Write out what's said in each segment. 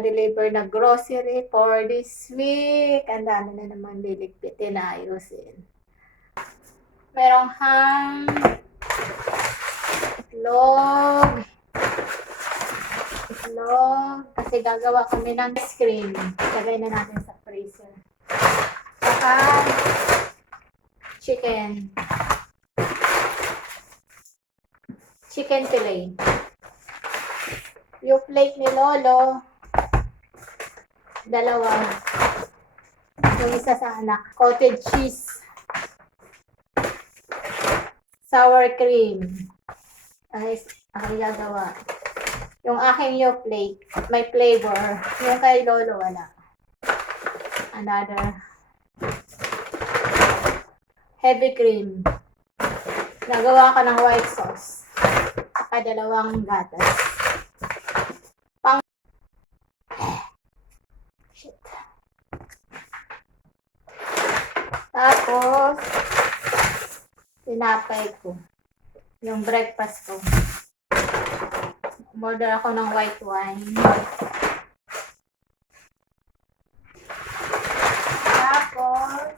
deliver na grocery for this week. Ang dami na naman liligpitin na ayusin. Merong ham, itlog, kasi gagawa kami ng ice cream. Lagay na natin sa freezer. Saka chicken fillet. Yung plate ni Lolo, dalawa. Yung isa sa anak. Cottage cheese. Sour cream. Ay, aking gagawa. Yung aking yung plate, may flavor. Yung kay Lolo, wala. Another. Heavy cream. Nagawa ko ng white sauce. Saka dalawang gatas. Tapos, tinapay ko. Yung breakfast ko. Order ako ng white wine. Tapos,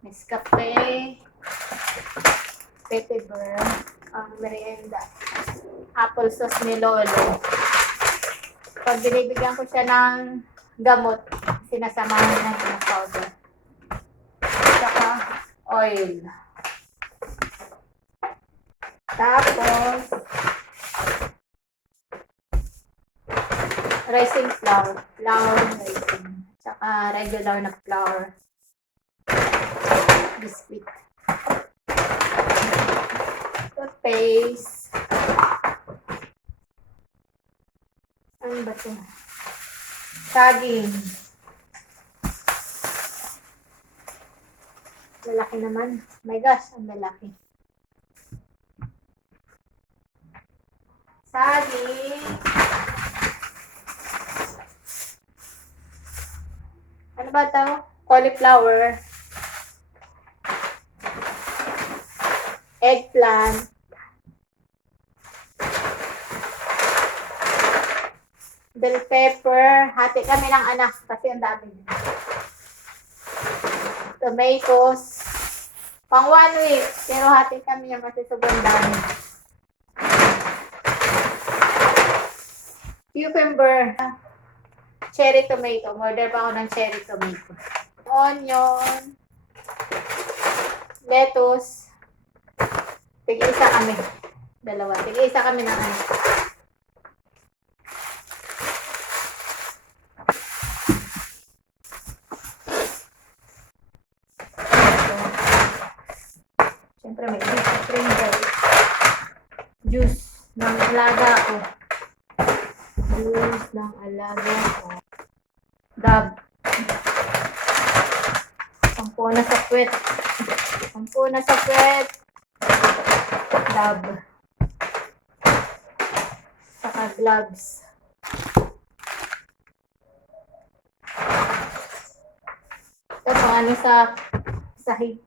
Nescafe, Pepe Bear, ang merienda. Apple sauce ni Lolo. Pag binibigyan ko siya ng gamot, sinasamahan ng powder. Saka oil. Tapos, ricing flour. Flour ricing. Saka regular na flour. Biscuit. Toothpaste. Ano ba ito? Saging. Malaki naman. My gosh, ang malaki. Saging. Ano ba ito? Cauliflower. Eggplant. Bell pepper. Hati kami ng anak kasi ang dami. Tomatoes. Pang 1 week. Pero hati kami yung kasi sobrang dami. Cucumber. Cherry tomato. Order pa ako ng cherry tomato. Onion. Lettuce. Tig-isa kami. Dalawa. Tig-isa kami ng ano. Siyempre may juice ng alaga ko. Juice ng alaga ko. Dab. Pampuna sa puwet. Pampuna sa puwet. Dab. Saka gloves. Ito pang ano sa sahig.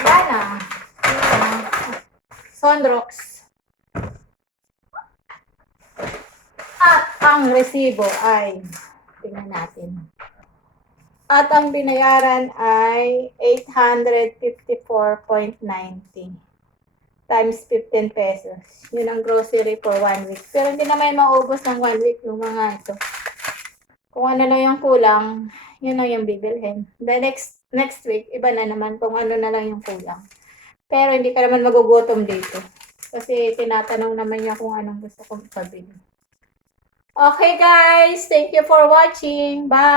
Yan Sunrox. At ang resibo ay, tingnan natin. At ang binayaran ay 854.90 times 15 pesos. Yun ang grocery for 1 week. Pero hindi naman maubos ng 1 week yung mga ito. Kung ano lang yung kulang, yun lang yung bibilhin. The next week, iba na naman kung ano na lang yung kulang. Pero hindi ka naman magugutom dito. Kasi tinatanong naman niya kung anong gusto kong pabili. Okay guys, thank you for watching. Bye!